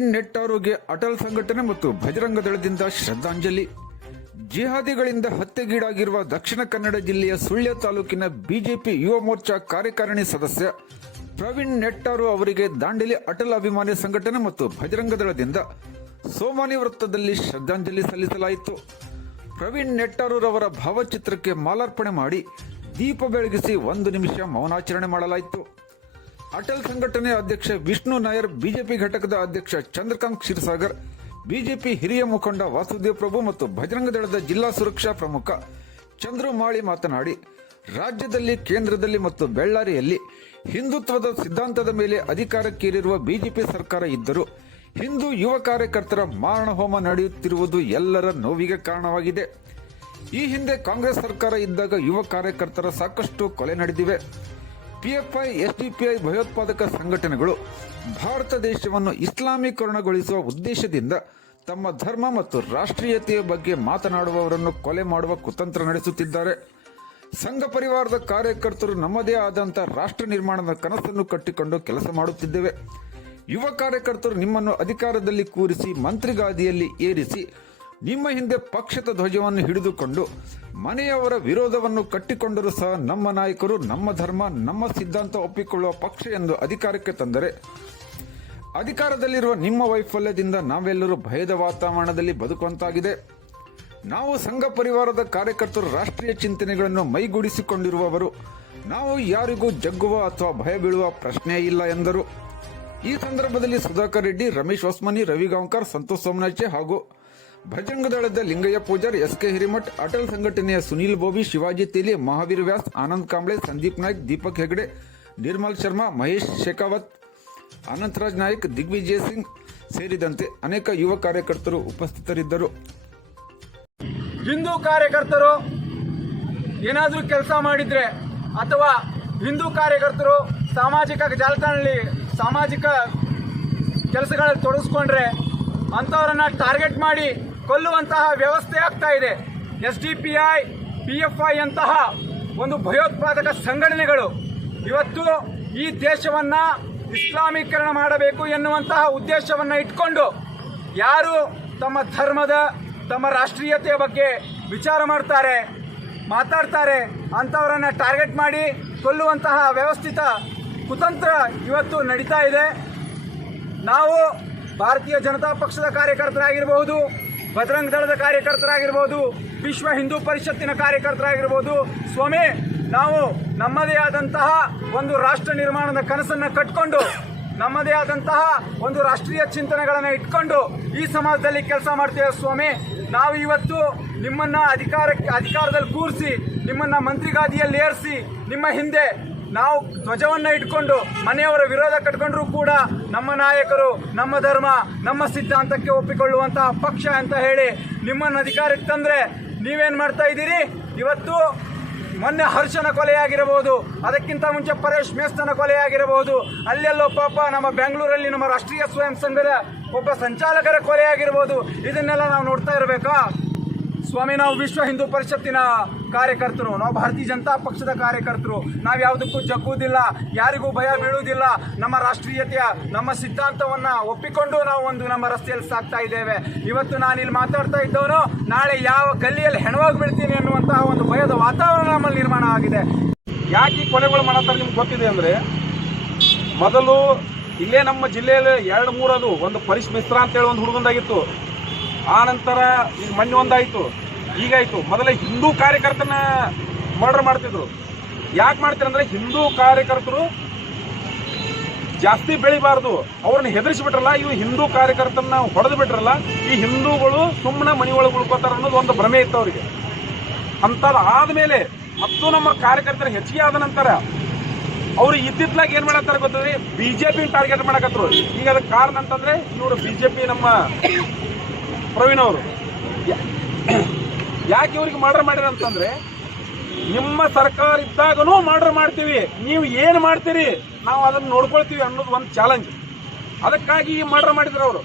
ಪ್ರವೀಣ್ ನೆಟ್ಟಾರುಗೆ ಅಟಲ್ ಸಂಘಟನೆ ಮತ್ತು ಬಜರಂಗ ದಳದಿಂದ ಶ್ರದ್ಧಾಂಜಲಿ. ಜಿಹಾದಿಗಳಿಂದ ಹತ್ಯೆಗೀಡಾಗಿರುವ ದಕ್ಷಿಣ ಕನ್ನಡ ಜಿಲ್ಲೆಯ ಸುಳ್ಯ ತಾಲೂಕಿನ ಬಿಜೆಪಿ ಯುವ ಮೋರ್ಚಾ ಕಾರ್ಯಕಾರಿಣಿ ಸದಸ್ಯ ಪ್ರವೀಣ್ ನೆಟ್ಟಾರು ಅವರಿಗೆ ದಾಂಡೇಲಿ ಅಟಲ್ ಅಭಿಮಾನಿ ಸಂಘಟನೆ ಮತ್ತು ಬಜರಂಗ ದಳದಿಂದ ಸೋಮಾನಿ ವೃತ್ತದಲ್ಲಿ ಶ್ರದ್ಧಾಂಜಲಿ ಸಲ್ಲಿಸಲಾಯಿತು. ಪ್ರವೀಣ್ ನೆಟ್ಟಾರೂರವರ ಭಾವಚಿತ್ರಕ್ಕೆ ಮಾಲಾರ್ಪಣೆ ಮಾಡಿ ದೀಪ ಬೆಳಗಿಸಿ 1 ನಿಮಿಷ ಮೌನಾಚರಣೆ ಮಾಡಲಾಯಿತು. ಅಟಲ್ ಸಂಘಟನೆ ಅಧ್ಯಕ್ಷ ವಿಷ್ಣು ನಾಯರ್, ಬಿಜೆಪಿ ಘಟಕದ ಅಧ್ಯಕ್ಷ ಚಂದ್ರಕಾಂತ್ ಕ್ಷೀರಸಾಗರ್, ಬಿಜೆಪಿ ಹಿರಿಯ ಮುಖಂಡ ವಾಸುದೇವ್ ಪ್ರಭು ಮತ್ತು ಬಜರಂಗ ದಳದ ಜಿಲ್ಲಾ ಸುರಕ್ಷಾ ಪ್ರಮುಖ ಚಂದ್ರು ಮಾಳಿ ಮಾತನಾಡಿ, ರಾಜ್ಯದಲ್ಲಿ, ಕೇಂದ್ರದಲ್ಲಿ ಮತ್ತು ಬೆಳ್ಳಾರಿಯಲ್ಲಿ ಹಿಂದುತ್ವದ ಸಿದ್ಧಾಂತದ ಮೇಲೆ ಅಧಿಕಾರಕ್ಕೇರಿರುವ ಬಿಜೆಪಿ ಸರ್ಕಾರ ಇದ್ದರೂ ಹಿಂದೂ ಯುವ ಕಾರ್ಯಕರ್ತರ ಮಾರಣ ಹೋಮ ನಡೆಯುತ್ತಿರುವುದು ಎಲ್ಲರ ನೋವಿಗೆ ಕಾರಣವಾಗಿದೆ. ಈ ಹಿಂದೆ ಕಾಂಗ್ರೆಸ್ ಸರ್ಕಾರ ಇದ್ದಾಗ ಯುವ ಕಾರ್ಯಕರ್ತರ ಸಾಕಷ್ಟು ಕೊಲೆ ನಡೆದಿವೆ. ಪಿಎಫ್ಐ, ಎಸ್ಡಿಪಿಐ ಭಯೋತ್ಪಾದಕ ಸಂಘಟನೆಗಳು ಭಾರತ ದೇಶವನ್ನು ಇಸ್ಲಾಮೀಕರಣಗೊಳಿಸುವ ಉದ್ದೇಶದಿಂದ ತಮ್ಮ ಧರ್ಮ ಮತ್ತು ರಾಷ್ಟ್ರೀಯತೆಯ ಬಗ್ಗೆ ಮಾತನಾಡುವವರನ್ನು ಕೊಲೆ ಮಾಡುವ ಕುತಂತ್ರ ನಡೆಸುತ್ತಿದ್ದಾರೆ. ಸಂಘ ಪರಿವಾರದ ಕಾರ್ಯಕರ್ತರು ನಮ್ಮದೇ ಆದಂಥ ರಾಷ್ಟ್ರ ನಿರ್ಮಾಣದ ಕನಸನ್ನು ಕಟ್ಟಿಕೊಂಡು ಕೆಲಸ ಮಾಡುತ್ತಿದ್ದೇವೆ. ಯುವ ಕಾರ್ಯಕರ್ತರು ನಿಮ್ಮನ್ನು ಅಧಿಕಾರದಲ್ಲಿ ಕೂರಿಸಿ ಮಂತ್ರಿಗಾದಿಯಲ್ಲಿ ಏರಿಸಿ ನಿಮ್ಮ ಹಿಂದೆ ಪಕ್ಷದ ಧ್ವಜವನ್ನು ಹಿಡಿದುಕೊಂಡು ಮನೆಯವರ ವಿರೋಧವನ್ನು ಕಟ್ಟಿಕೊಂಡರೂ ಸಹ ನಮ್ಮ ನಾಯಕರು ನಮ್ಮ ಧರ್ಮ, ನಮ್ಮ ಸಿದ್ಧಾಂತ ಒಪ್ಪಿಕೊಳ್ಳುವ ಪಕ್ಷ ಎಂದು ಅಧಿಕಾರಕ್ಕೆ ತಂದರೆ ಅಧಿಕಾರದಲ್ಲಿರುವ ನಿಮ್ಮ ವೈಫಲ್ಯದಿಂದ ನಾವೆಲ್ಲರೂ ಭಯದ ವಾತಾವರಣದಲ್ಲಿ ಬದುಕುವಂತಾಗಿದೆ. ನಾವು ಸಂಘ ಪರಿವಾರದ ಕಾರ್ಯಕರ್ತರು ರಾಷ್ಟ್ರೀಯ ಚಿಂತನೆಗಳನ್ನು ಮೈಗೂಡಿಸಿಕೊಂಡಿರುವವರು. ನಾವು ಯಾರಿಗೂ ಜಗ್ಗುವ ಅಥವಾ ಭಯ ಬೀಳುವ ಪ್ರಶ್ನೆಯೇ ಇಲ್ಲ ಎಂದರು. ಈ ಸಂದರ್ಭದಲ್ಲಿ ಸುಧಾಕರ್ ರೆಡ್ಡಿ, ರಮೇಶ್ ಹೊಸ್ಮನಿ, ರವಿ ಗಾಂವ್ಕರ್, ಸಂತೋಷ್ ಸೋಮನಾಚೆ ಹಾಗೂ ಭಜರಂಗ ದಳದ ಲಿಂಗಯ್ಯ ಪೂಜಾರ್, ಎಸ್.ಕೆ. ಹಿರೇಮಠ್, ಅಟಲ್ ಸಂಘಟನೆಯ ಸುನೀಲ್ ಬೋವಿ, ಶಿವಾಜಿ ತೇಲಿ, ಮಹಾವೀರ್ ವ್ಯಾಸ್, ಆನಂದ್ ಕಾಂಬ್ಳೆ, ಸಂದೀಪ್ ನಾಯ್ಕ್, ದೀಪಕ್ ಹೆಗಡೆ, ನಿರ್ಮಲ್ ಶರ್ಮಾ, ಮಹೇಶ್ ಶೇಖಾವತ್, ಅನಂತರಾಜ್ ನಾಯ್ಕ್, ದಿಗ್ವಿಜಯ್ ಸಿಂಗ್ ಸೇರಿದಂತೆ ಅನೇಕ ಯುವ ಕಾರ್ಯಕರ್ತರು ಉಪಸ್ಥಿತರಿದ್ದರು. ಹಿಂದೂ ಕಾರ್ಯಕರ್ತರು ಏನಾದರೂ ಕೆಲಸ ಮಾಡಿದ್ರೆ ಅಥವಾ ಹಿಂದೂ ಕಾರ್ಯಕರ್ತರು ಸಾಮಾಜಿಕ ಜಾಲತಾಣದಲ್ಲಿ ಸಾಮಾಜಿಕ ಕೆಲಸಗಳಲ್ಲಿ ತೊಡಗಿಸ್ಕೊಂಡ್ರೆ ಅಂಥವರನ್ನ ಟಾರ್ಗೆಟ್ ಮಾಡಿ ಕೊಲ್ಲುವಂತಹ ವ್ಯವಸ್ಥೆ ಆಗ್ತಾ ಇದೆ. ಎಸ್ಡಿಪಿಐ, ಪಿಎಫ್ಐ ಅಂತಹ ಒಂದು ಭಯೋತ್ಪಾದಕ ಸಂಘಟನೆಗಳು ಇವತ್ತು ಈ ದೇಶವನ್ನ ಇಸ್ಲಾಮೀಕರಣ ಮಾಡಬೇಕು ಎನ್ನುವಂತಹ ಉದ್ದೇಶವನ್ನ ಇಟ್ಕೊಂಡು ಯಾರು ತಮ್ಮ ಧರ್ಮದ, ತಮ್ಮ ರಾಷ್ಟ್ರೀಯತೆಯ ಬಗ್ಗೆ ವಿಚಾರ ಮಾತಾಡ್ತಾರೆ ಅಂಥವರನ್ನ ಟಾರ್ಗೆಟ್ ಮಾಡಿ ಕೊಲ್ಲುವಂತಹ ವ್ಯವಸ್ಥಿತ ಕುತಂತ್ರ ಇವತ್ತು ನಡೀತಾ ಇದೆ. ನಾವು ಭಾರತೀಯ ಜನತಾ ಪಕ್ಷದ ಕಾರ್ಯಕರ್ತರಾಗಿರ್ಬೋದು, ಬಜರಂಗ ದಳದ ಕಾರ್ಯಕರ್ತರಾಗಿರ್ಬೋದು, ವಿಶ್ವ ಹಿಂದೂ ಪರಿಷತ್ತಿನ ಕಾರ್ಯಕರ್ತರಾಗಿರ್ಬೋದು, ಸ್ವಾಮಿ ನಾವು ನಮ್ಮದೇ ಆದಂತಹ ಒಂದು ರಾಷ್ಟ್ರ ನಿರ್ಮಾಣದ ಕನಸನ್ನು ಕಟ್ಕೊಂಡು ನಮ್ಮದೇ ಆದಂತಹ ಒಂದು ರಾಷ್ಟ್ರೀಯ ಚಿಂತನೆಗಳನ್ನು ಇಟ್ಕೊಂಡು ಈ ಸಮಾಜದಲ್ಲಿ ಕೆಲಸ ಮಾಡ್ತೇವೆ ಸ್ವಾಮಿ. ನಾವು ಇವತ್ತು ನಿಮ್ಮನ್ನ ಅಧಿಕಾರದಲ್ಲಿ ಕೂರಿಸಿ ನಿಮ್ಮನ್ನ ಮಂತ್ರಿಗಾದಿಯಲ್ಲಿ ಏರಿಸಿ ನಿಮ್ಮ ಹಿಂದೆ ನಾವು ಧ್ವಜವನ್ನು ಇಟ್ಕೊಂಡು ಮನೆಯವರ ವಿರೋಧ ಕಟ್ಕೊಂಡ್ರೂ ಕೂಡ ನಮ್ಮ ನಾಯಕರು, ನಮ್ಮ ಧರ್ಮ, ನಮ್ಮ ಸಿದ್ಧಾಂತಕ್ಕೆ ಒಪ್ಪಿಕೊಳ್ಳುವಂತಹ ಪಕ್ಷ ಅಂತ ಹೇಳಿ ನಿಮ್ಮನ್ನು ಅಧಿಕಾರಕ್ಕೆ ತಂದರೆ ನೀವೇನು ಮಾಡ್ತಾ ಇದ್ದೀರಿ? ಇವತ್ತು ಮೊನ್ನೆ ಹರ್ಷನ ಕೊಲೆಯಾಗಿರಬಹುದು, ಅದಕ್ಕಿಂತ ಮುಂಚೆ ಪರೇಶ್ ಮೇಸ್ತನ ಕೊಲೆಯಾಗಿರಬಹುದು, ಅಲ್ಲೆಲ್ಲೋ ಪಾಪ ನಮ್ಮ ಬೆಂಗಳೂರಲ್ಲಿ ನಮ್ಮ ರಾಷ್ಟ್ರೀಯ ಸ್ವಯಂ ಸಂಘದ ಒಬ್ಬ ಸಂಚಾಲಕರ ಕೊಲೆಯಾಗಿರ್ಬೋದು. ಇದನ್ನೆಲ್ಲ ನಾವು ನೋಡ್ತಾ ಇರಬೇಕಾ ಸ್ವಾಮಿ? ನಾವು ವಿಶ್ವ ಹಿಂದೂ ಪರಿಷತ್ತಿನ ಕಾರ್ಯಕರ್ತರು, ನಾವು ಭಾರತೀಯ ಜನತಾ ಪಕ್ಷದ ಕಾರ್ಯಕರ್ತರು. ನಾವು ಯಾವುದಕ್ಕೂ ಜಗ್ಗುವುದಿಲ್ಲ, ಯಾರಿಗೂ ಭಯ ಬೀಳುವುದಿಲ್ಲ. ನಮ್ಮ ರಾಷ್ಟ್ರೀಯತೆಯ, ನಮ್ಮ ಸಿದ್ಧಾಂತವನ್ನು ಒಪ್ಪಿಕೊಂಡು ನಾವು ನಮ್ಮ ರಸ್ತೆಯಲ್ಲಿ ಸಾಗ್ತಾ ಇದ್ದೇವೆ. ಇವತ್ತು ನಾನು ಇಲ್ಲಿ ಮಾತಾಡ್ತಾ ಇದ್ದವನು ನಾಳೆ ಯಾವ ಗಲ್ಲಿಯಲ್ಲಿ ಹೆಣವಾಗಿ ಬೀಳ್ತೀನಿ ಅನ್ನುವಂತಹ ಒಂದು ಭಯದ ವಾತಾವರಣ ನಮ್ಮಲ್ಲಿ ನಿರ್ಮಾಣ ಆಗಿದೆ. ಯಾಕೆ ಈ ಕೊಲೆಗಳು ಮಾಡತ್ತಾರೆ ನಿಮ್ಗೆ ಗೊತ್ತಿದೆ ಅಂದರೆ, ಮೊದಲು ಇಲ್ಲೇ ನಮ್ಮ ಜಿಲ್ಲೆಯಲ್ಲಿ 2-3 ಅದು ಒಂದು ಪರೀಶ್ ಮಿಶ್ರಾ ಅಂತೇಳಿ ಒಂದು ಹುಡುಗಂದಾಗಿತ್ತು. ಆ ನಂತರ ಈಗ ಮೊನ್ನೆ ಒಂದಾಯಿತು, ಈಗಾಯಿತು. ಮೊದಲೇ ಹಿಂದೂ ಕಾರ್ಯಕರ್ತನ ಮರ್ಡರ್ ಮಾಡ್ತಿದ್ರು. ಯಾಕೆ ಮಾಡ್ತಾರೆ ಅಂದರೆ, ಹಿಂದೂ ಕಾರ್ಯಕರ್ತರು ಜಾಸ್ತಿ ಬೆಳಿಬಾರ್ದು, ಅವ್ರನ್ನ ಹೆದರಿಸಿಬಿಟ್ರಲ್ಲ, ಇವು ಹಿಂದೂ ಕಾರ್ಯಕರ್ತರನ್ನ ಹೊಡೆದು ಬಿಟ್ರಲ್ಲ, ಈ ಹಿಂದೂಗಳು ಸುಮ್ಮನೆ ಮನೆಯೊಳಗೆ ಉಳ್ಕೋತಾರೆ ಅನ್ನೋದು ಒಂದು ಭ್ರಮೆ ಇತ್ತು ಅವರಿಗೆ. ಅಂಥದ್ದು ಆದಮೇಲೆ ಮತ್ತು ನಮ್ಮ ಕಾರ್ಯಕರ್ತರು ಹೆಚ್ಚಿಗೆ ಆದ ನಂತರ ಅವರು ಇತ್ತಿತ್ತಲಾಗಿ ಏನು ಮಾಡತ್ತಾರೆ ಗೊತ್ತದ್ರಿ? BJP target ಮಾಡಕತ್ರು. ಈಗ ಅದಕ್ಕೆ ಕಾರಣ ಅಂತಂದ್ರೆ ಇವರು ಬಿಜೆಪಿ ನಮ್ಮ ಪ್ರವೀಣ್ ಅವರು ಯಾಕೆ ಇವ್ರಿಗೆ ಮರ್ಡರ್ ಮಾಡಿರ ಅಂತಂದ್ರೆ, ನಿಮ್ಮ ಸರ್ಕಾರ ಇದ್ದಾಗನೂ ಮರ್ಡರ್ ಮಾಡ್ತೀವಿ, ನೀವು ಏನು ಮಾಡ್ತೀರಿ ನಾವು ಅದನ್ನು ನೋಡ್ಕೊಳ್ತೀವಿ ಅನ್ನೋದು ಒಂದು ಚಾಲೆಂಜ್. ಅದಕ್ಕಾಗಿ ಮರ್ಡರ್ ಮಾಡಿದ್ರು ಅವರು.